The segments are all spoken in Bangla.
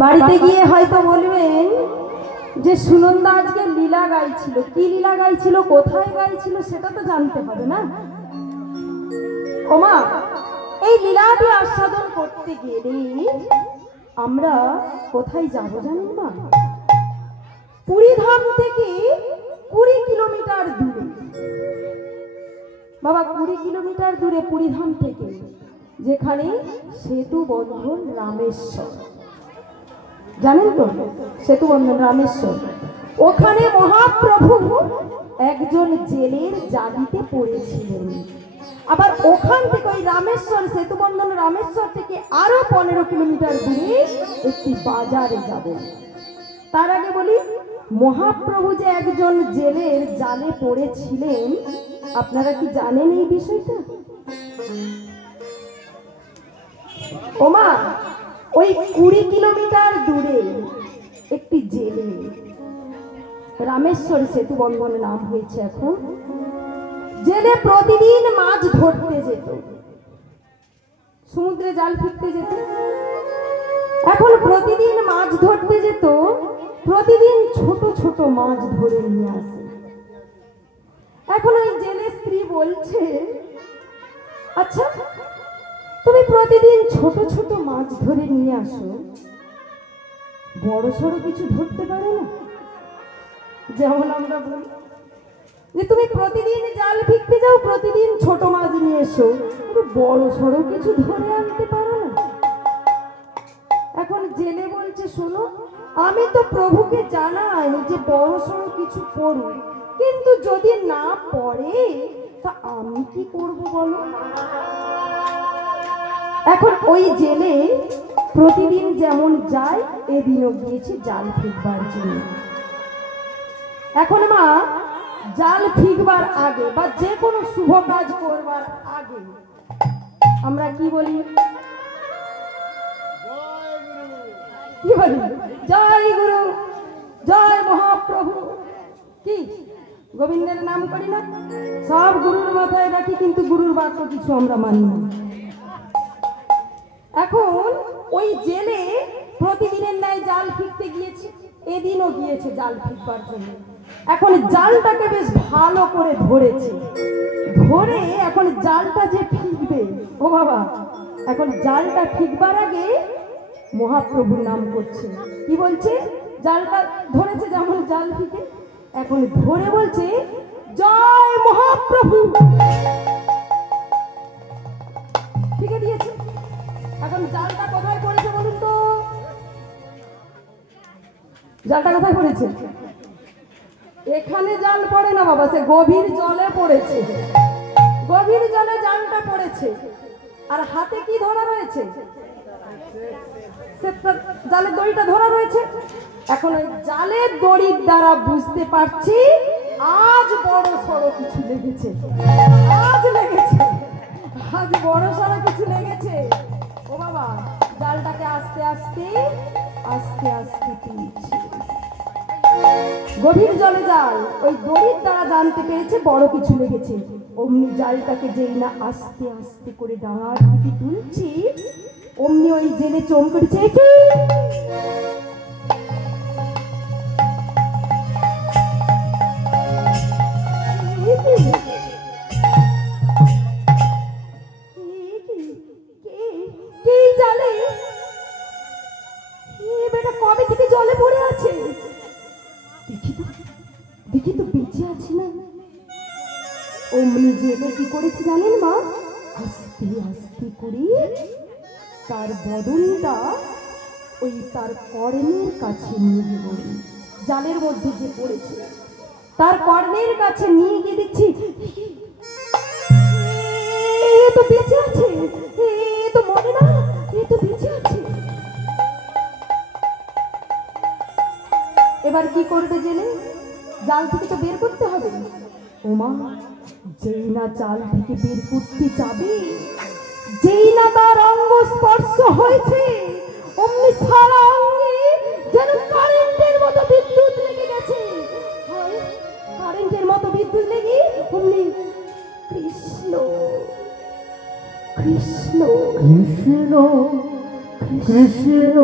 বাড়িতে গিয়ে হয়তো বলবেন যে সুনন্দা আজকে লীলা গাইছিল। কি লীলা গাইছিল, কোথায় গাইছিল সেটা তো জানতে হবে না। ওমা, এই লীলাটি আস্বাদন করতে গেলে আমরা কোথায় যাব জানেন মা? পুরীধাম থেকে 20 কিলোমিটার দূরে। বাবা, 20 কিলোমিটার দূরে পুরীধাম থেকে, যেখানে সেতু বন্ধন রামেশ্বর, জানেন তো? সেতু বন্ধন রামেশ্বর, ওখানে মহাপ্রভু একজন জেলের জালিতে পড়েছিলেন। আবার ওখান থেকে ওই রামেশ্বর, সেতু বন্ধন রামেশ্বর থেকে আরো 15 কিলোমিটার দূরে একটি বাজারে যাবেন। তার আগে বলি, মহাপ্রভু যে একজন জেলের জালে পড়েছিলেন, আপনারা কি জানেন এই বিষয়টা? ওমা, ওই 20 কিলোমিটার দূরে একটি জেলে, রামেশ্বর সেতু বন্ধন নাম হয়েছে এখন, জেলে প্রতিদিন মাছ ধরতে যেত, সমুদ্রে জাল ফিরতে যেত। এখন প্রতিদিন মাছ ধরতে যেত, প্রতিদিন ছোট ছোট মাছ ধরে নিয়ে আসে। এখন ওই জেলের স্ত্রী বলছে, আচ্ছা তুমি প্রতিদিন ছোট ছোট মাছ ধরে নিয়ে আসো, বড় সড়ো কিছু ধরতে পারো না? যেমন আমরা বলি যে তুমি প্রতিদিন জাল ফিরতে যাও, প্রতিদিন ছোট মাছ নিয়ে এসো, বড় সড়ো কিছু ধরে আনতে পারো না? এখন জেলে বলছে, শোনো, আমি তো প্রভুকে জানাই যে বড় সড়ো কিছু করুন, কিন্তু যদি না পড়ে তা আমি কি করব বলো? এখন ওই জেলে প্রতিদিন যেমন যায়, এদিনও গিয়েছে জাল ফিরবার জন্য। এখন মা, জাল ফিরবার আগে বা যে কোনো শুভ কাজ করবার আগে আমরা কি বলি? কি বলি? জয় গুরু, জয় মহাপ্রভু। কি গোবিন্দের নাম করি না? সব গুরুর মাথায় রাখি, কিন্তু গুরুর বাক্য কিছু আমরা মানি না। এখন ওই জেলে প্রতিদিনের ন্যায় জাল ফিরতে গিয়েছে, এদিনও গিয়েছে জাল ফিরবার জন্য। এখন জালটাকে বেশ ভালো করে ধরেছে, ধরে এখন জালটা যে ফিরবে, ও বাবা, এখন জালটা ফিরবার আগে মহাপ্রভুর নাম করছে। কি বলছে? জালটা ধরেছে যেমন জাল ফিকে, এখন ধরে বলছে জয় মহাপ্রভু। ফিকে দিয়েছে। এখন জালটা কোথায় পড়েছে বলুন তো? জালটা কোথায় পড়েছে? এখানে জাল পড়ে না বাবা, সে গভীর জলে পড়েছে। গভীর জলে জালটা পড়েছে। আর হাতে কি ধরা রয়েছে? জালের দড়িটা ধরা রয়েছে। এখন ওই জালের দড়ির দ্বারা বুঝতে পারছি আজ বড় সড়ো কিছু লেগেছে, আজ লেগেছে, আজ বড় সড়ো কিছু লেগেছে। ও বাবা, জালটাকে আস্তে আস্তে আস্তে আস্তে তুলছে। গভীর জলে জাল, ওই দড়ির দ্বারা জানতে পেরেছে বড় কিছু লেগেছে। অমনি জালটাকে যেই না আস্তে আস্তে করে ডাঙার দিকে তুলছি, অমনি ওই জেলে চমকেছে। কবে থেকে জলে পড়ে আছে? দেখি তো বেঁচে আছে না। অমনি জেলে কি করেছে জানেন মা? আস্তে আস্তে করে তার বদনটা ওই তার কর্ণের কাছে নিয়ে গেল। জালের মধ্যে যে পড়েছে তার কর্ণের কাছে নিয়ে গিয়ে দেখছি এ তো বেঁচে আছে, এ তো মরে না, এ তো বেঁচে আছে। এবার কি করবে জেলে? জাল থেকে তো বের করতে হবে। ওমা, যেই না জাল থেকে বের করতে যাবে, যেই না তার অঙ্গ স্পর্শ হয়েছে, অমনি সারা অঙ্গে যেন কারেন্টের মতো বিদ্যুৎ লেগে গেছে। কারেন্টের মতো বিদ্যুৎ লেগে অমনি কৃষ্ণ কৃষ্ণ কৃষ্ণ কৃষ্ণ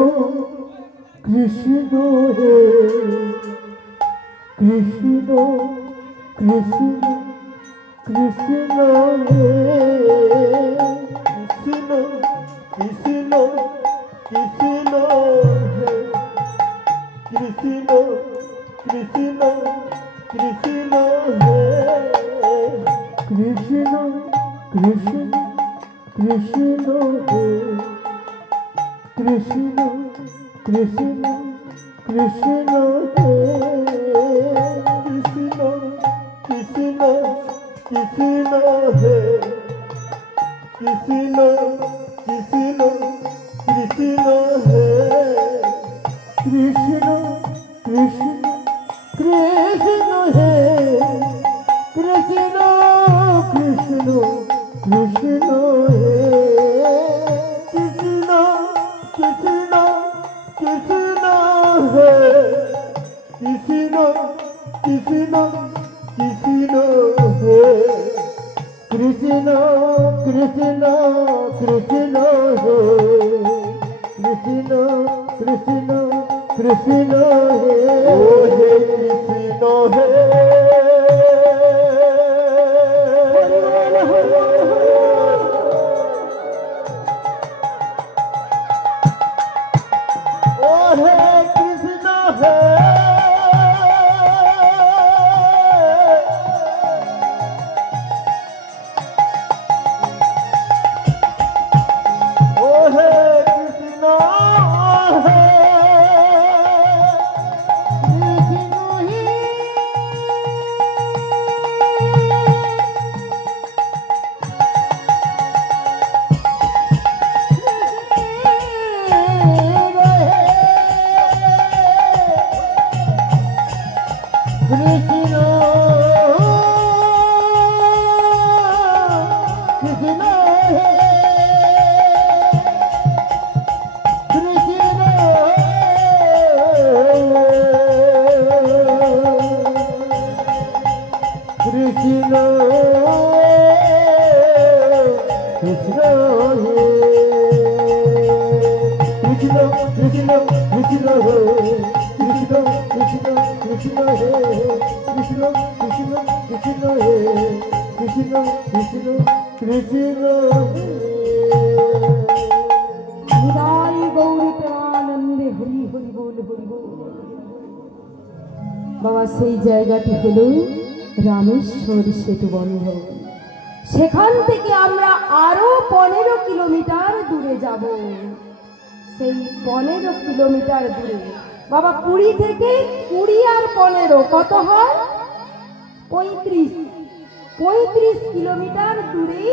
কৃষ্ণ হে কৃষ্ণ কৃষ্ণ কৃষ্ণ হে কৃষ্ণ কৃষ্ণ কৃষ্ণ হে কৃষ্ণ কৃষ্ণ কৃষ্ণ হে কৃষ্ণ কৃষ্ণ কৃষ্ণ হে কৃষ্ণ কৃষ্ণ কৃষ্ণ হে কৃষ্ণ কৃষ্ণ কৃষ্ণ হে কৃষ্ণ কৃষ্ণ কৃষ্ণ হে কৃষ্ণ কৃষ্ণ কৃষ্ণ হে কৃষ্ণ কৃষ্ণ কৃষ্ণ হে কৃষ্ণ কৃষ্ণ কৃষ্ণ হে কৃষ্ণ কৃষ্ণ কৃষ্ণ হে কৃষ্ণ কৃষ্ণ কৃষ্ণ হে কৃষ্ণ কৃষ্ণ কৃষ্ণ হে কৃষ্ণ হে বাবা সেই জায়গাটি হলো রামেশ্বর সেতু বন্ধন। সেখান থেকে আমরা আরো 15 কিলোমিটার দূরে যাব। সেই 15 কিলোমিটার দূরে বাবা, পুরী থেকে 20 আর 15 কত হয়? 35 কিলোমিটার দূরে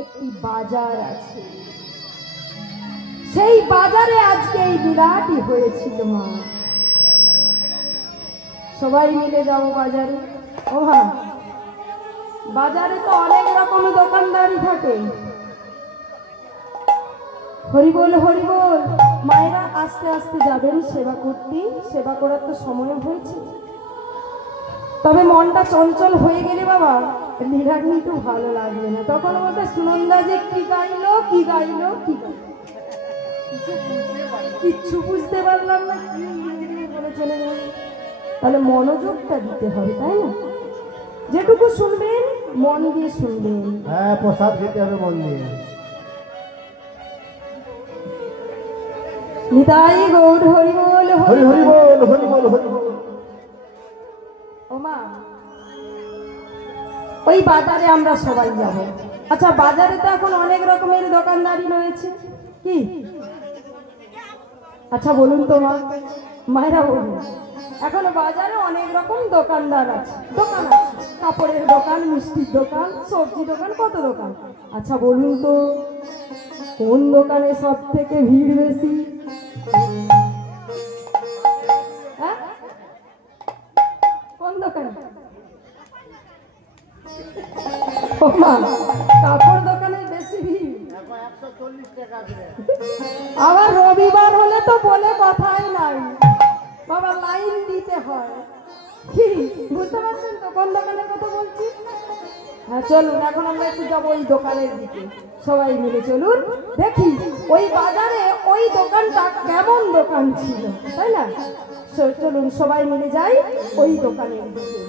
একটি বাজার আছে। সেই বাজারে আজকে এই লীলাটি হয়েছিল মা। সবাই মিলে যাবো বাজারে। ও হ্যাঁ, বাজারে তো অনেক রকম দোকানদারি থাকে। হরিবোল হরিবোল। মায়েরা আস্তে আস্তে যাবেন সেবা করতে, সেবা করার তো সময় হয়েছে। তবে মনটা চঞ্চল হয়ে গেলে বাবা লীলা কিন্তু ভালো লাগবে না। তখন বলতে সুনন্দা যে কি গাইলো কি গাইলো কি গাইলো, কিচ্ছু বুঝতে পারলাম না, কি বলে চলে গেল। তাহলে মনোযোগটা দিতে হবে, তাই না? যেটুকু শুনবেন মন দিয়ে শুনবেন। হ্যাঁ, প্রসাদ খেতে হবে মন দিয়ে। নিতাই গৌর হরি বল হরি হরি বল হরি বল হরি বল। ও মা, ওই বাজারে আমরা সবাই যাব। আচ্ছা, বাজারে তো এখন অনেক রকমের দোকানদারি রয়েছে, কি? আচ্ছা বলুন তো মা, মায়েরা বলুন। এখন বাজারে অনেক রকম দোকানদার আছে, দোকান আছে, কাপড়ের দোকান, মিষ্টির দোকান, সবজি দোকান, কত দোকান। আচ্ছা বলুন তো কোন দোকানে সব থেকে ভিড় বেশি? হ্যাঁ, কোন দোকানে? ও মা, কাপড় দোকানে বেশি ভিড়। আবার রবিবার হলে তো বলে কথাই নাই বাবা, লাইন দিতে হয়। কি বুঝতে পারছেন তো কোন দোকানের কথা বলছি? হ্যাঁ চলুন, এখন আমরা একটু যাবো ওই দোকানের দিকে। সবাই মিলে চলুন, দেখি ওই বাজারে ওই দোকানটা কেমন দোকান। দোকান ছিল, তাই না? চলুন সবাই মিলে যাই ওই দোকানের দিকে।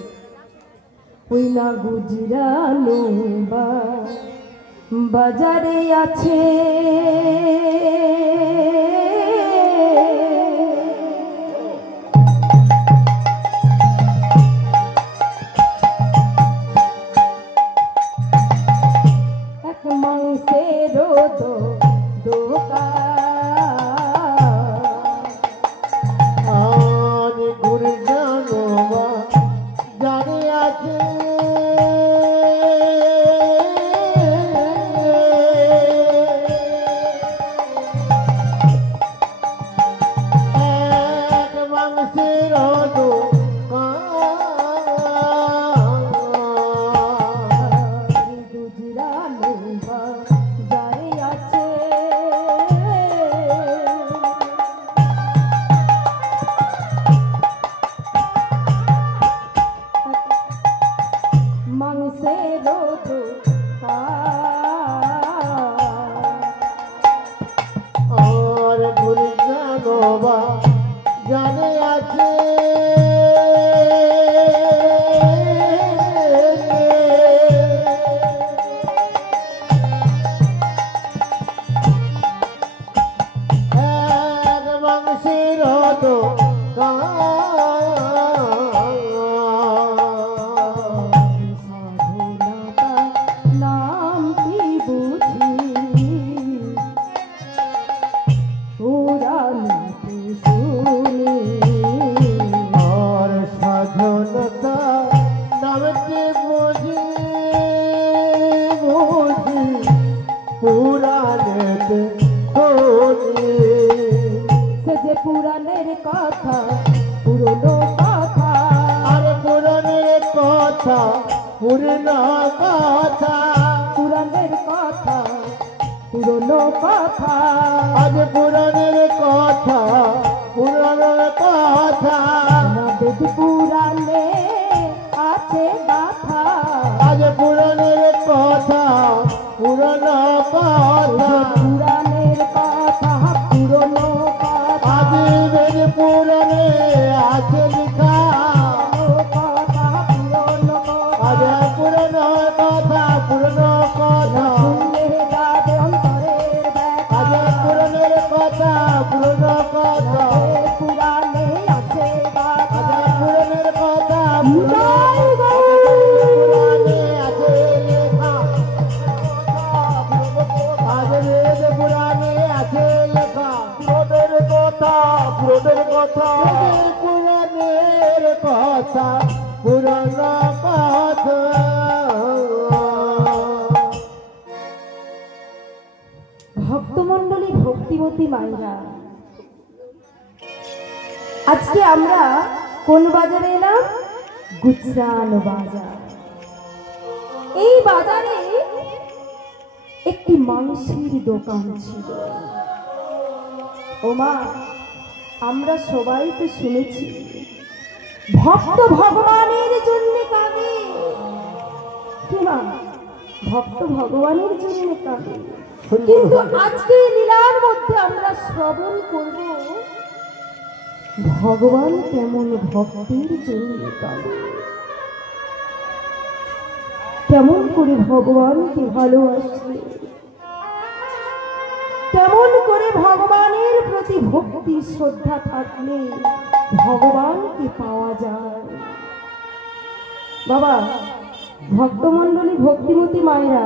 ওই না গুজরানো বাজারে আছে এক মাংসের দোকান। আর গুজরানো বাজারে আছে পুরাণের কথা পুরনো কথা, আরে পুরাণের কথা পুরনো কথা, পুরাণের কথা পুরনো কথা, আজ পুরাণের কথা পুরাণের কথা, আমাদের পুরাণে আছে গাথা, আজ পুরাণের কথা পুরানো কথা, পুরাণের কথা পুরনো কথা, আদিবের পুরাণে আছে লেখা কথা পুরনো আজ পুরানো কথা পুরানো কথা, শুনলে যাবে অন্তরের ব্যথা, আজ পুরাণের কথা পুরানো কথা, পুরাণে আছে গাথা, আজ পুরাণের কথা জয় গো। পুরাণে আছে লেখা, আজ বেদ পুরাণে আছে লেখা, পুরাণের কথা পুরাণের কথা, পুরাণের কথা পুরানো কথা। ভক্তমণ্ডলী ভক্তিমতী মায়েরা, আজকে আমরা কোন বাজারে এলাম? গুজরানো বাজার। এই বাজারে একটি মাংসের দোকান ছিল। ওমা, আমরা সবাই তো শুনেছি ভক্ত ভগবানের জন্য কাঁদে। কি মা, ভক্ত ভগবানের জন্য কাঁদে। কিন্তু আজকে লীলার মধ্যে আমরা শ্রবণ করব ভগবান কেমন ভক্তির জন্য কাঁদে, কেমন করে ভগবানকে ভালোবাসে, কেমন করে ভগবানের প্রতি ভক্তি শ্রদ্ধা থাকলে ভগবানকে পাওয়া যায়। বাবা, ভক্তমণ্ডলী ভক্তিমতী মায়েরা,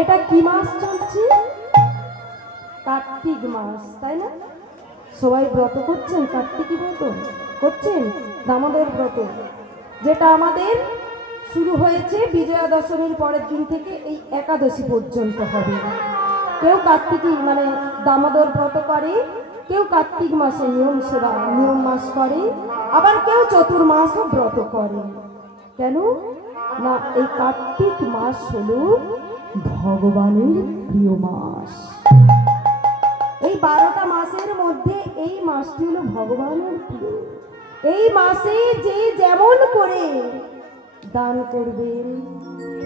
এটা কি মাস চলছে? কার্তিক মাস, তাই না? সবাই ব্রত করছেন, কার্তিকী ব্রত করছেন, দামোদর ব্রত, যেটা আমাদের শুরু হয়েছে বিজয়া দশমীর পরের দিন থেকে এই একাদশী পর্যন্ত হবে। কেউ কার্তিকী মানে দামোদর ব্রত করে, কেউ কার্তিক মাসে নিয়ম সেবা নিয়ম মাস করে, আবার কেউ চতুর্মাসও ব্রত করে। কেন না, এই কার্তিক মাস হলো ভগবানের প্রিয় মাস। এই 12টা মাসের মধ্যে এই মাসটি হলো ভগবানের প্রিয়। এই মাসে যে যেমন করে দান করবেন,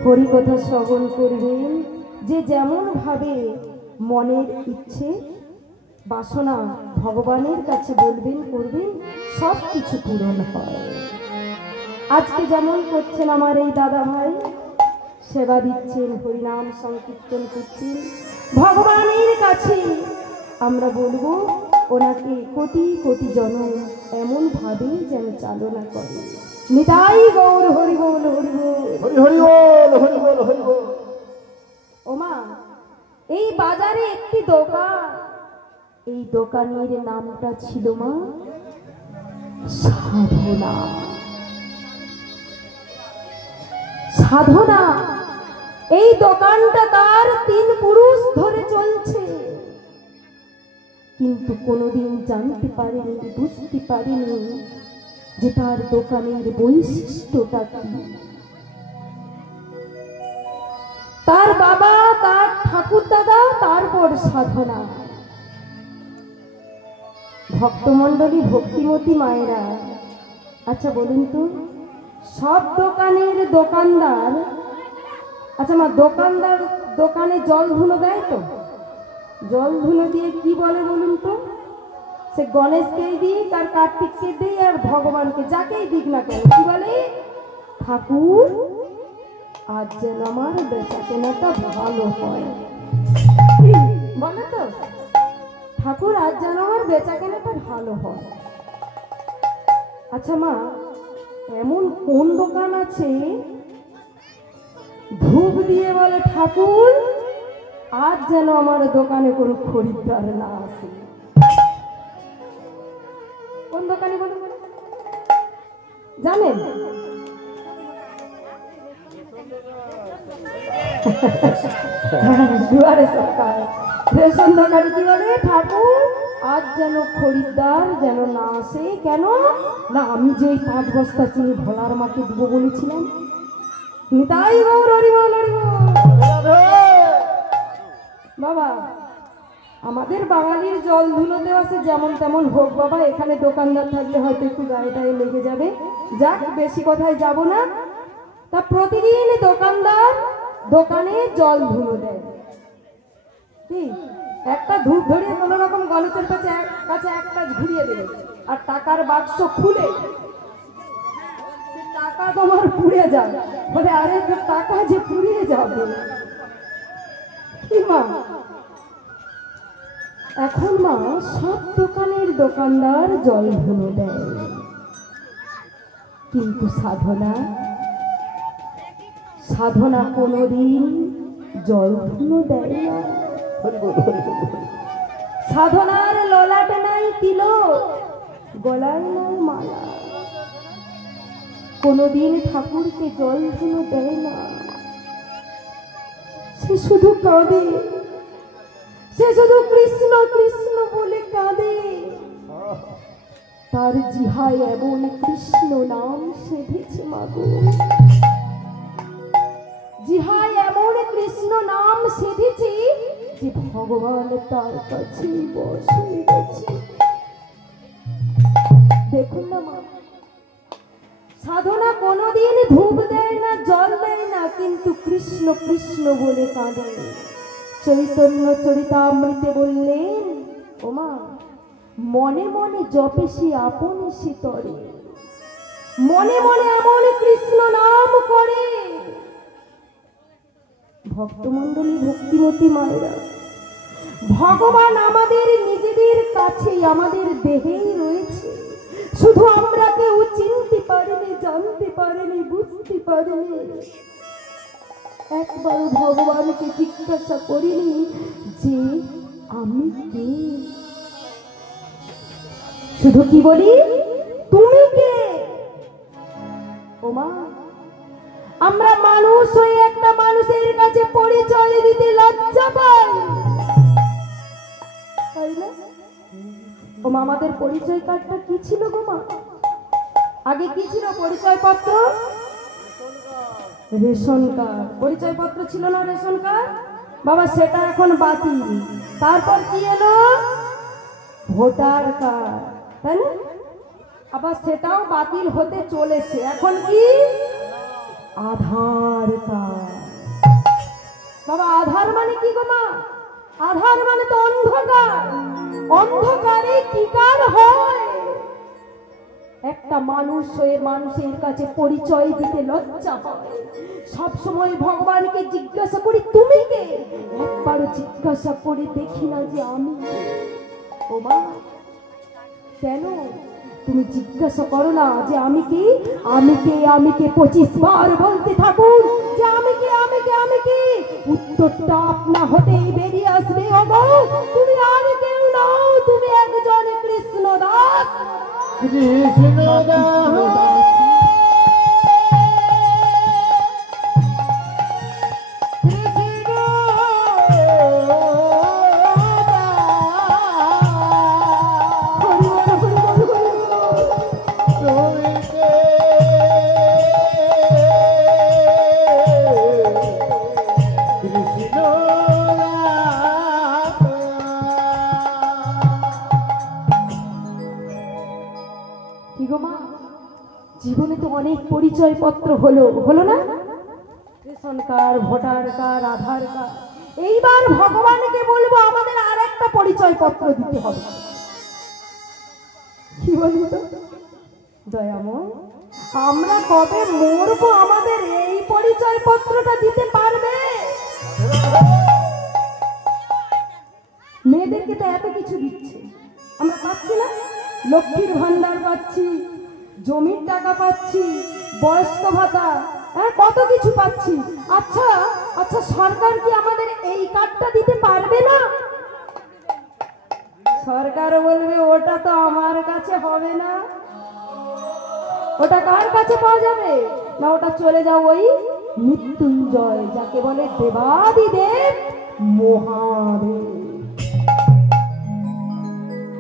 হরিকথা শ্রবণ করবেন, যে যেমন ভাবে মনের ইচ্ছে বাসনা ভগবানের কাছে বলবেন করবেন, সব কিছু পূরণ হয়। আজকে যেমন করছেন আমার এই দাদা ভাই, সেবা দিচ্ছেন, হরিনাম সংকীর্তন করছেন, ভগবানের কাছে আমরা বলবো ওনাকে কোটি কোটি জনম এমন ভাবে যেন চালনা করে। নিতাই গৌর হরি বল, হরি বল, হরি হরি বল, হরি বল, হরি বল। ওমা, এই বাজারে একটি দোকান, এই দোকানের নামটা ছিল মা সাধনা। সাধনা, এই দোকানটা তার 3 পুরুষ ধরে চলছে, কিন্তু কোনোদিন জানতে পারেনি, বুঝতে পারেনি যে তার দোকানের বৈশিষ্ট্যটা কি। তার বাবা, তার ঠাকুর দাদা, তারপর সাধনা। ভক্তমণ্ডলী, ভক্তিমতী মায়েরা, আচ্ছা বলুন তো, সব দোকানের দোকানদার, আচ্ছা মা, দোকানদার দোকানে জল ধুলো দেয় তো? জল ধুলো দিয়ে কি বলে বলুন তো? সে গণেশকেই দিক আর কার্তিককে দিই আর ভগবানকে যাকেই দিক না কেন, কি বলে? ঠাকুর আজ যেন আমার বেচা কেনাটা ভালো হয়, বলে তো, ঠাকুর আজ যেন আমার বেচা কেনাটা ভালো হয়। আচ্ছা মা, এমন কোন দোকান আছে ধূপ দিয়ে বলে ঠাকুর আজ যেন আমার দোকানে কোনো খরিদ্দার না আসে? কোন দোকানে বলুন, জানেন? দুয়ারে সরকার রেশন দোকানে কি বলে? ঠাকুর আজ যেন খরিদ্দার যেন না আসে। কেন না, আমি যে 5 বস্তা চিনি ভোলার মাকে দিব বলেছিলাম। নিতাই গৌর হরি বল, হরি বল। বাবা, আমাদের বাঙালির জল ধুলো দেওয়া সে যেমন তেমন হোক বাবা, এখানে দোকানদার থাকলে হয়তো একটু গায়েটায় লেগে যাবে, যাক বেশি কথায় যাব না। তা প্রতিদিন দোকানদার দোকানে জল ধুলো দেয়, কি একটা ধূপ ধরিয়ে কোনো রকম গণেশের কাছে এক কাজ ঘুরিয়ে দেবে, আর টাকার বাক্স খুলে টাকা তোমার পুড়ে যায়, বলে আরে টাকা যে পুড়িয়ে যাবে, কি মা? এখন মা সব দোকানের দোকানদার জল ধুলো দেয়, কিন্তু সাধনা, সাধনা কোনোদিন জল ধুলো দেয় না। সাধনার ললাটে নাই তিলক, গলায় নাই মালা, কোনোদিন ঠাকুরকে জল ধুলো দেয় না। সে শুধু কাঁদে, সে শুধু কৃষ্ণ কৃষ্ণ বলে কাঁদে। তার জিহায় এমন কৃষ্ণ নাম সেধেছে মাগো, জিহায় এমন কৃষ্ণ নাম সেধেছে যে ভগবান তার কাছে বশ হয়ে গেছে। দেখুন না মা, সাধনা কোনোদিন ধূপ দেয় না, জল দেয় না, কিন্তু কৃষ্ণ কৃষ্ণ বলে কাঁদে। চৈতন্য চরিতামৃতে বললেন, ওমা মনে মনে জপে সে আপন সে তরে, মনে মনে এমন কৃষ্ণ নাম করে। ভক্তমণ্ডলী, ভক্তিমতী মায়েরা, ভগবান আমাদের নিজেদের কাছেই, আমাদের দেহেই রয়েছে, শুধু আমরা কেউ চিনতে পারিনি, জানতে পারিনি, বুঝতে পারিনি। একবার ভগবানকে জিজ্ঞাসা করিনি যে আমি কে, শুধু কি বলি তুমি কে? ওমা, আমরা মানুষ হয়ে একটা মানুষের কাছে পরিচয় দিতে লজ্জা পাই, তাই না? ওমা, আমাদের পরিচয় কার্ডটা কি ছিল গো মা? আগে কি ছিল? পরিচয় পত্র, রেশন কার্ড। পরিচয় পত্র ছিল না, রেশন কার্ড বাবা, সেটা এখন বাতিল। তারপর কি এলো? ভোটার কার্ড, তাই না? আবার সেটাও বাতিল হতে চলেছে। এখন কি? আধার কার্ড। বাবা, আধার মানে কি গো মা? আধার মানে তো অন্ধকার, অন্ধকারে কি কার হয়? একটা মানুষ হয়ে মানুষের কাছে পরিচয় দিতে লজ্জা হয়। সব সময় ভগবানকে জিজ্ঞাসা করি তুমি কে, একবারও জিজ্ঞাসা করে দেখি না যে আমি কে। ও মা, কেন তুমি জিজ্ঞাসা করো না যে আমি কি? আমি কে, আমি কে 25 বার বলতে থাকুন যে আমি কে, আমি কে, আমি কে। উত্তরটা আপনা হতেই বেরিয়ে আসবে। ওগো, তুমি আর কেউ নও, তুমি একজন কৃষ্ণদাস। কৃষ্ণদাস জীবনে তো অনেক পরিচয় পত্র হলো, হলো না? রেশন কার্ড, ভোটার কার্ড, আধার কার্ড। এইবার ভগবানকে বলবো আমাদের আর একটা পরিচয় পত্র দিতে হবে। কি বলবো দয়াময়, আমরা কবে মরবো আমাদের এই পরিচয় পত্রটা দিতে পারবে? মেয়েদেরকে তো এত কিছু দিচ্ছে, আমরা পাচ্ছি না? লক্ষ্মীর ভান্ডার পাচ্ছি, জমির টাকা পাচ্ছি, বয়স্ক ভাতা, হ্যাঁ কত কিছু পাচ্ছি। আচ্ছা আচ্ছা, সরকার কি আমাদের এই কার্ডটা দিতে পারবে না? সরকার বলবে ওটা তো আমার কাছে হবে না। ওটা কার কাছে পাওয়া যাবে? না, ওটা চলে যাও ওই মৃত্যুঞ্জয়, যাকে বলে দেবাদিদেব মহাদেব,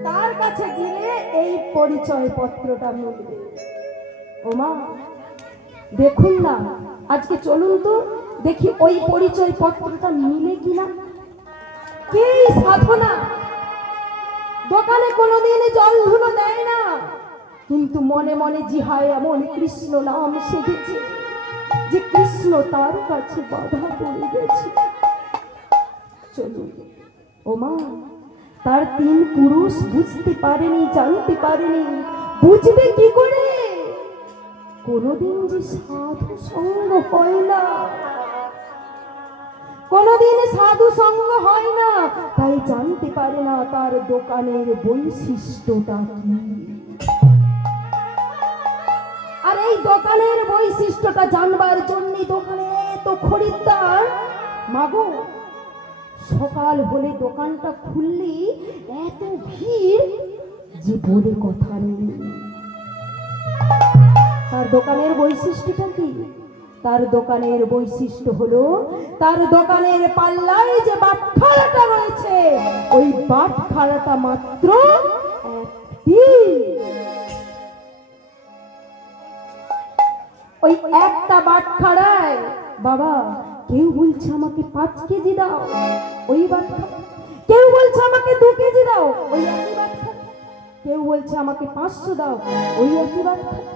তার কাছে গেলে এই পরিচয় পত্রটা মিলবে। ও মা, দেখুন না, আজকে চলুন তো দেখি ওই পরিচয় পত্রটা মিলে কিনা। কে সাধনা দোকানে কোনোদিন জল ধুলো দেয় না, কিন্তু মনে মনে জিহায় এমন কৃষ্ণ নাম শিখেছে যে কৃষ্ণ তার কাছে বাধা পড়ে গেছে। চলুন ও মা, তার 3 পুরুষ বুঝতে পারেনি, জানতে পারেনি, বুঝবে কি করে? কোনদিন যে সাধু সঙ্গ হয় না, কোনদিন সাধু সঙ্গ হয় না, তাই জানতে পারে না তার দোকানের বৈশিষ্ট্যটা কি। আর এই দোকানের বৈশিষ্ট্যটা জানবার জন্য দোকানে এত খরিদ্দার। মাগো, সকাল হলে দোকানটা খুললি এত ভিড় যে বলে কথা নেই। তার দোকানের বৈশিষ্ট্যটা কি? তার দোকানের বৈশিষ্ট্য হলো তার দোকানের পাল্লায় যে বাটখারাটা রয়েছে, ওই বাটখারাটা মাত্র একটি। ওই একটা বাটখারায় বাবা, কেউ বলছে আমাকে 5 কেজি দাও, ওই বাটখারা। কেউ বলছে আমাকে 2 কেজি দাও, ওই একই বাটখারা। কেউ বলছে আমাকে 500 দাও, ওই একই বাটখারা।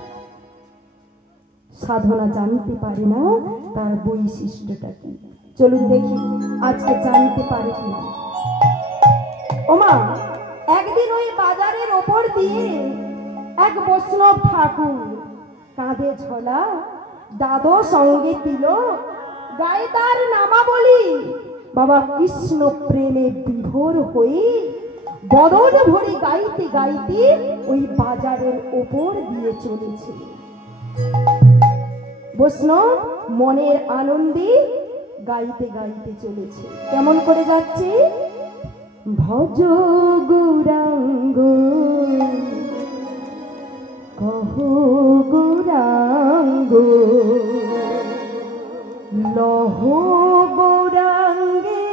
সাধনা জানতে পারে না তার বৈশিষ্ট্যটা কি। চলুন দেখি আজকে জানতে পারে কিনা। ওমা, একদিন ওই বাজারের ওপর দিয়ে এক বৈষ্ণব ঠাকুর, কাঁধে ঝোলা, দাদো সঙ্গে তিলক, গায়ে তার নামাবলী, বাবা কৃষ্ণ প্রেমে বিভোর হয়ে বদন ভরে গাইতে গাইতে ওই বাজারের ওপর দিয়ে চলেছে। বৈষ্ণব মনের আনন্দে গাইতে গাইতে চলেছে। কেমন করে যাচ্ছে? ভজ গৌরাঙ্গ কহ গৌরাঙ্গ লহ গৌরাঙ্গে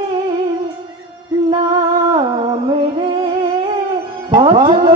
নাম রে ভজ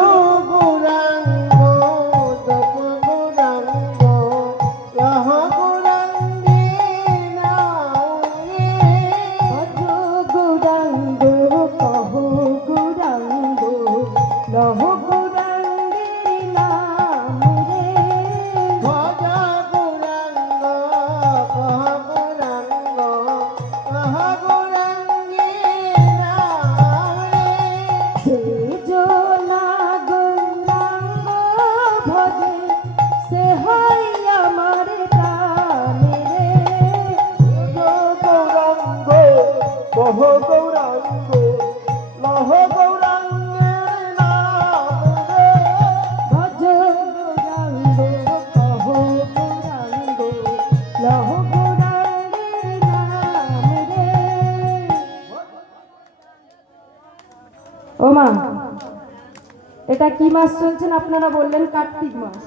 এটা কি মাস চলছেন আপনারা বললেন? কার্তিক মাস।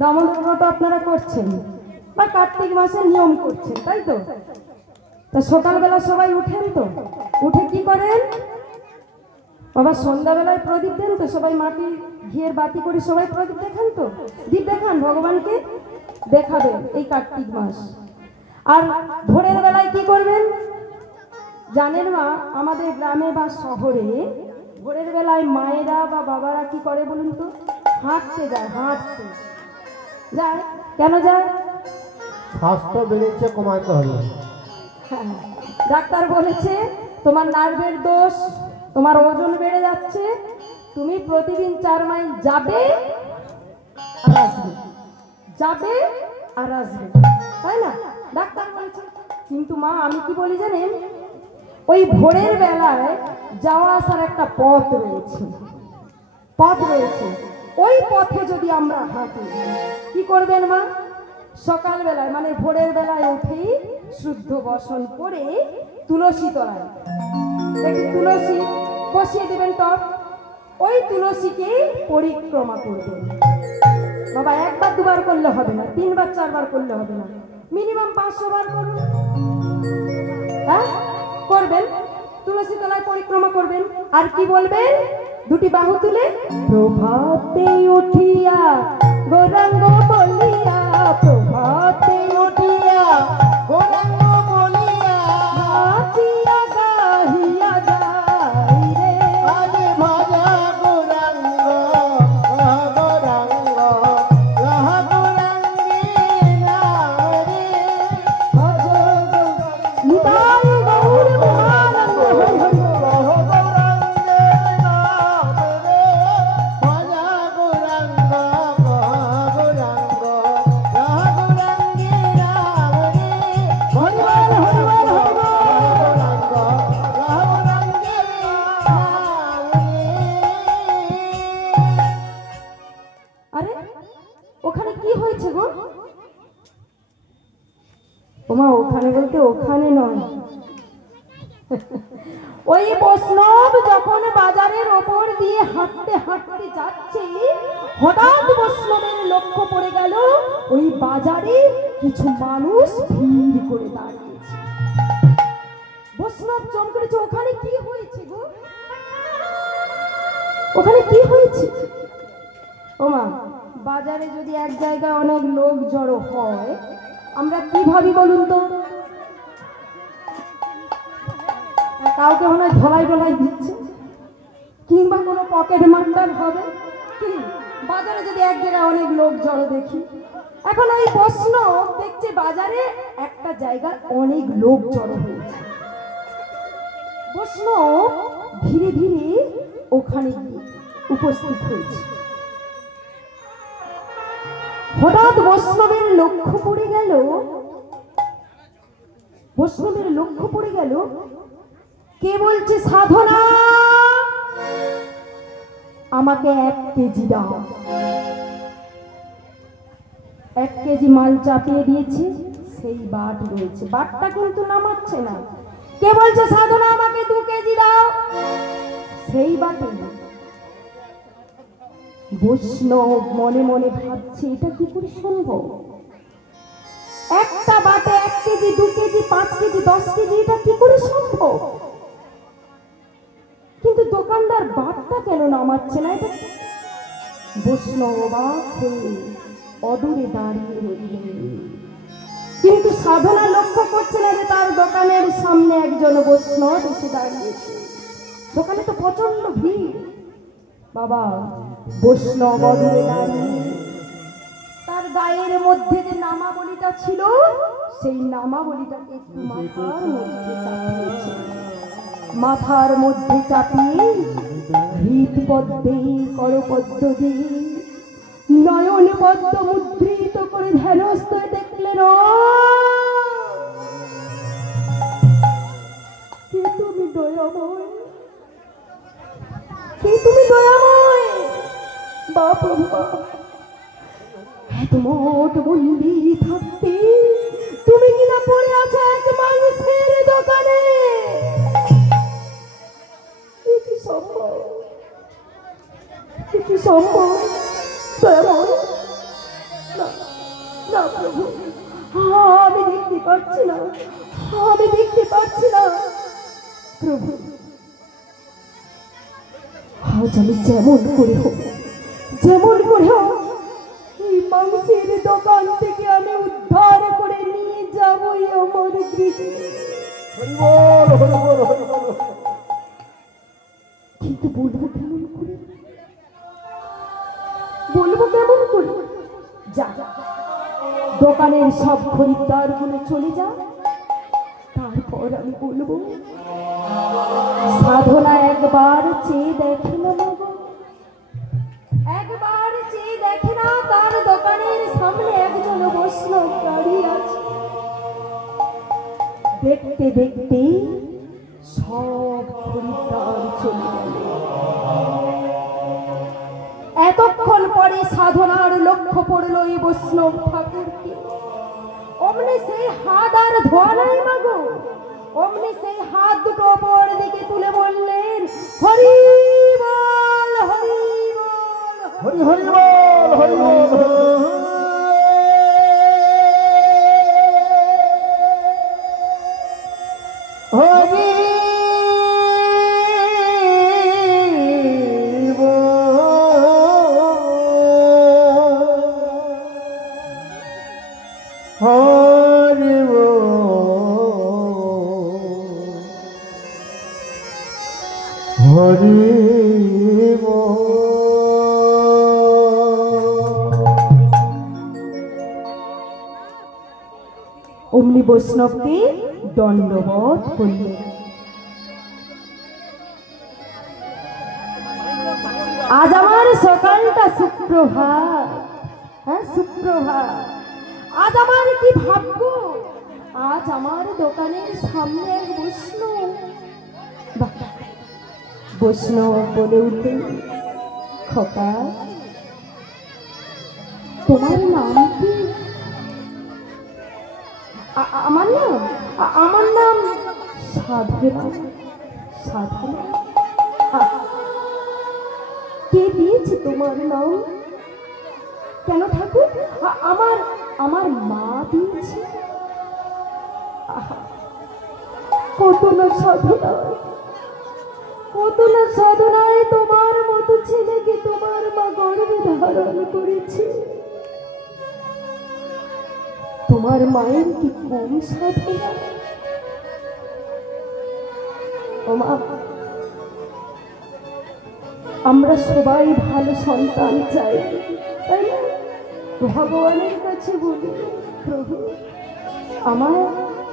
দামোদর ব্রত আপনারা করছেন বা কার্তিক মাসের নিয়ম করছেন, তাই তো? তা সকালবেলা সবাই উঠেন তো, উঠে কি করেন বাবা? সন্ধ্যাবেলায় প্রদীপ দেন তো সবাই, মাটি ঘিয়ের বাতি করে সবাই প্রদীপ দেখান তো, দীপ দেখান ভগবানকে, দেখাবেন এই কার্তিক মাস। আর ভোরের বেলায় কি করবেন জানেন মা? আমাদের গ্রামে বা শহরে ভোরের বেলায় মায়েরা বা বাবারা কি করে বলুন তো? হাঁটতে যায়, হাঁটতে যায়। কেন যায়? স্বাস্থ্য বেড়েছে, কমাতে হবে। হ্যাঁ, ডাক্তার বলেছে তোমার নার্ভের দোষ, তোমার ওজন বেড়ে যাচ্ছে, তুমি প্রতিদিন 4 মাইল যাবে আর আসবে, যাবে আর আসবে, তাই না? ডাক্তার বলেছে। কিন্তু মা আমি কি বলি জানেন? ওই ভোরের বেলায় যাওয়া আসার একটা পথ রয়েছে, পথ রয়েছে। ওই পথে যদি আমরা হাঁটি, কি করবেন মা? সকালবেলায় মানে ভোরের বেলায় উঠেই শুদ্ধ বসন করে তুলসী তলায় একটি তুলসী বসিয়ে দেবেন টব, ওই তুলসীকে পরিক্রমা করবেন বাবা। 1 বার 2 বার করলে হবে না, 3 বার 4 বার করলে হবে না, মিনিমাম 500 বার করুন। হ্যাঁ করবেন, তুলসী তলায় পরিক্রমা করবেন। আর কি বলবেন? দুটি বাহু তুলে প্রভাতে উঠিয়া গৌরাঙ্গ বলিয়া, প্রভাতে উঠিয়া গৌরাঙ্গ বলিয়া নাচিয়া গাহিয়া যাই রে। আরে ভাজা গৌরাঙ্গ গৌরাঙ্গ গৌরাঙ্গী নারে ভজ নিতাই গৌর মহানন্দ হরি হরি। আরে ওখানে কি হয়েছে গো? ওমা ওখানে বলতে ওখানে নয়, ওই বৈষ্ণব যখন বাজারের ওপর দিয়ে হাঁটতে হাঁটতে যাচ্ছে, হঠাৎ বৈষ্ণবের লক্ষ্য পড়ে গেল ওই বাজারে কিছু মানুষ ভিড় করে দাঁড়িয়েছে। বৈষ্ণব চমকেছে, ওখানে কি হয়েছে গো? ওখানে কি হয়েছে? ওমা বাজারে যদি এক জায়গায় অনেক লোক জড়ো হয়, আমরা কি ভাবি বলুন তো? কাউকে মনে হয় ধলাই ডলাই দিচ্ছে, কিংবা কোনো পকেট মার্টার হবে কি? বাজারে যদি এক জায়গায় অনেক লোক জড়ো দেখি, এখন ওই প্রশ্ন দেখছে বাজারে একটা জায়গায় অনেক লোক জড়ো হয়েছে। প্রশ্ন ধীরে ধীরে ওখানে উপস্থিত হয়েছে। হঠাৎ বৈষ্ণবের লক্ষ্য পড়ে গেল, বৈষ্ণবের লক্ষ্য পড়ে গেল কে বলছে, সাধনা আমাকে 1 কেজি দাও। 1 কেজি মাল চাপিয়ে দিয়েছে, সেই বাট রয়েছে, বাটটা কিন্তু নামাচ্ছে না। কে বলছে, সাধনা আমাকে 2 কেজি দাও, সেই বাটে। বৈষ্ণব মনে মনে ভাবছে এটা কি করে সম্ভব? একটা বাটে 1 কেজি 2 কেজি 5 কেজি 10 কেজি, এটা কি করে সম্ভব? কিন্তু দোকানদার বাটটা কেন নামাচ্ছে না? এটা বৈষ্ণব অবাক হয়ে অদূরে দাঁড়িয়ে রইলেন। কিন্তু সাধনা লক্ষ্য করছে না যে তার দোকানের সামনে একজন বৈষ্ণব এসে দাঁড়িয়েছে। দোকানে তো প্রচন্ড ভিড় বাবা। বৈষ্ণব অদূরে দাঁড়িয়ে তার গায়ের মধ্যে যে নামাবলিটা ছিল, সেই নামাবলিটাকে একটু মাথার মধ্যে চাপিয়ে হৃদ পদ্মে করপদ্ম দিয়ে নয়ন পদ্ম মুদ্রিত করে ধ্যানস্থ দেখলেন, কে তুমি দয়াময়, কে তুমি দয়াময় বাপ বাপ। এত মোট বন্দি থাকতে তুমি কিনা পড়ে আছো এক মানুষের দোকানে, কি সম্ভব? কি সম্ভব তেমন না না প্রভু, আমি দেখতে পাচ্ছি না, আমি দেখতে পাচ্ছি না প্রভু। আজ আমি যেমন করে হোক এই মাংসের দোকান থেকে আমি উদ্ধার করে নিয়ে যাবো আমার গৃহে। কিন্তু বলবো কেমন করে, যা দোকানের সব খরিদ্দার গুলো চলে যা, তারপর আমি বলবো সাধনা একবার চেয়ে দেখে না, একবার চেয়ে দেখে না তার দোকানের সামনে একজন বৈষ্ণব দাঁড়িয়ে আছে। দেখতে দেখতে সব খরিদ্দার চলে গেল। এতক্ষণ পরে সাধনার লক্ষ্য পড়লো এই বৈষ্ণব ঠাকুরকে। অমনি সেই হাত আর ধোয়া নাই মাগো, অমনি সেই হাত দুটো ওপর দিকে তুলে বললেন হরি বল, হরি বল, হরি হরি বল, হরি বল। হরি অমনি বৈষ্ণবকে দণ্ডবত করলেন। আজ আমার সকালটা সুপ্রভাত, হ্যাঁ সুপ্রভাত। আজ আমার কি ভাগ্য, আজ আমার দোকানের সামনে এক বৈষ্ণব। বৈষ্ণব বলে উঠলেন খোকা তোমার নাম কি? আমার নাম সাধনা। সাধনা? কে দিয়েছে তোমার নাম? কেন ঠাকুর? আমার মা দিয়েছে। কত না সাধনায় তোমার মতো ছেলেকে তোমার মা গর্ভে ধারণ করেছে। তোমার মায়ের কি কম সাধনা? ও মা, আমরা সবাই ভালো সন্তান চাই, তাই না? ভগবানের কাছে বলি প্রভু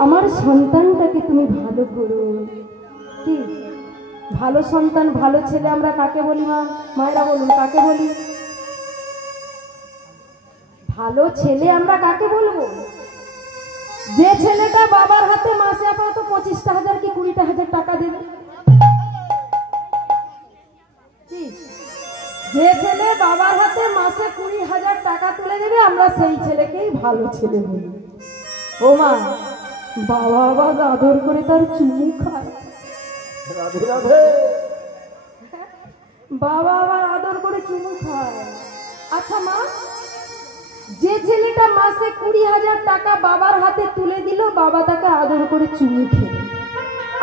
আমার সন্তানটাকে তুমি ভালো করো। কি ভালো সন্তান, ভালো ছেলে আমরা কাকে বলি মা? মায়েরা বলুন কাকে বলি? ভালো ছেলে আমরা কাকে বলবো? যে ছেলেটা বাবার হাতে মাসে আপাতত 25,000 কি 20,000 টাকা দেবে। যে ছেলে বাবার হাতে মাসে 20,000 টাকা তুলে দেবে আমরা সেই ছেলেকেই ভালো ছেলে বলি। ও মা, বাবা আবার আদর করে তার চুমু খায়। রাধে রাধে। বাবা আবার আদর করে চুমু খায়। আচ্ছা মা, যে ছেলেটা মাসে 20,000 টাকা বাবার হাতে তুলে দিল, বাবা তাকে আদর করে চুমু খেল।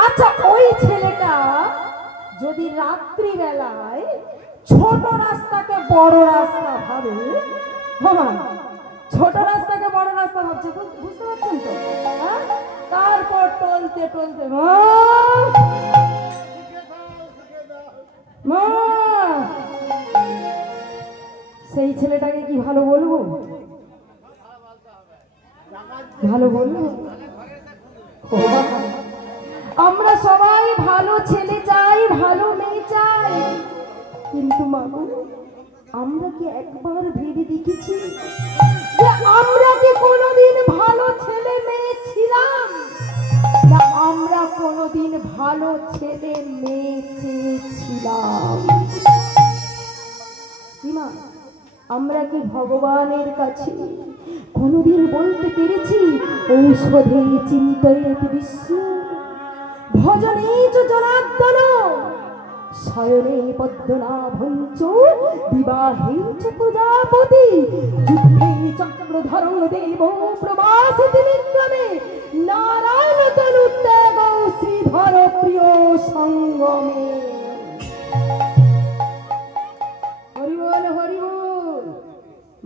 আচ্ছা ওই ছেলেটা যদি রাত্রি বেলায় ছোট রাস্তাকে বড় রাস্তা ভাবে, ছোট রাস্তাকে বড় রাস্তা ভাবছে, বুঝতে পারছেন তো? তারপর টলতে টলতে মা, সেই ছেলেটাকে কি ভালো বলবো? ভালো বলবো? আমরা সবাই ভালো ছেলে চাই, ভালো মেয়ে চাই, কিন্তু মাগো আমরা কি একবার ভেবে দেখেছি যে আমরা কি কোনোদিন ভালো ছেলে মেয়ে ছিলাম? না আমরা কোনোদিন ভালো ছেলে মেয়ে চেয়েছিলাম? আমরা কি ভগবানের কাছে কোনোদিন বলতে পেরেছি ঔষধে চিন্তয়েৎ বিশ্ব ভজনে চ জনার্দন শয়নে পদ্মনাভঞ্চ বিবাহেচ প্রজাপতি যুদ্ধে চক্রধরং দেব প্রবাসিতি বিক্রমে নারায়ণ তনুত্যাগ শ্রীধর প্রিয় সঙ্গমে। হরি বল হরি বল।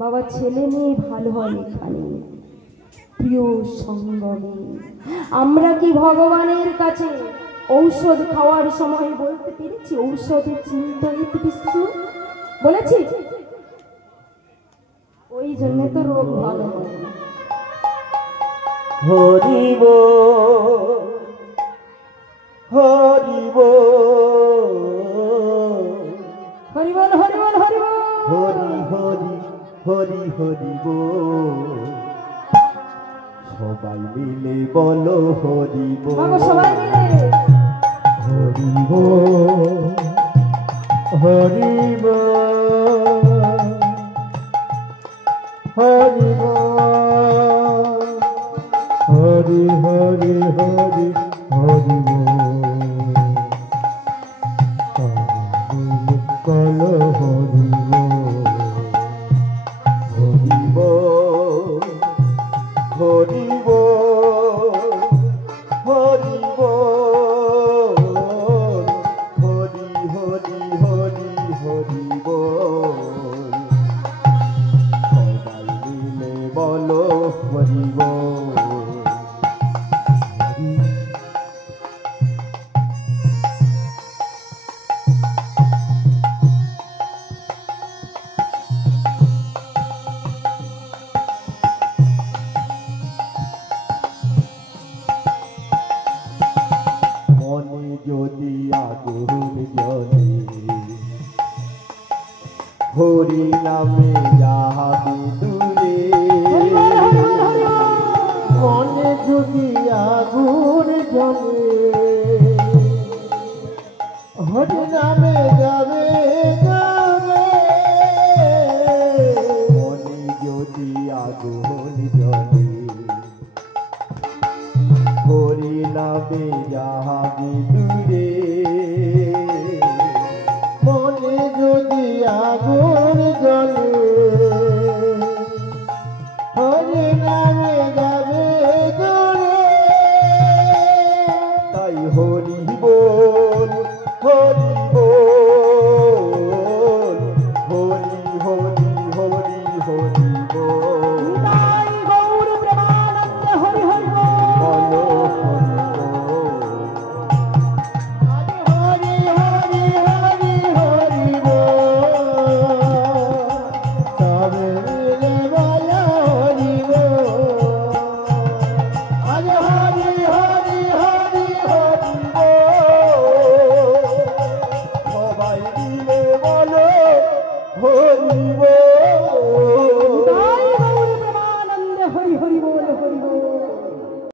বাবা ছেলে মেয়ে ভালো হয় এখানে প্রিয় সঙ্গমে। আমরা কি ভগবানের কাছে ঔষধ খাওয়ার সময় বলতে পেরেছি ঔষধে চিন্তয়িত বিশ্ব বলেছি? ওই জন্য তো রোগ ভালো হয় না। হরি বল হরি বল হরি বল হরি বল হরি বল হরি হরি হরি হরি বল। সবাই মিলে বলো হরি বল। বাবা সবাই মিলে হরি বল হরি বল হরি বল হরি হরি হরি হরি বল হরি বল হরি বল হরি বল হরি হরি হরি হরি বল। সবাই মিলে বলো হরি বল। মনে যদি আগুন জ্বলে হরি নামে যাবি দূরে। মনে যদি আগুন জ্বলে হরি নামে যাবে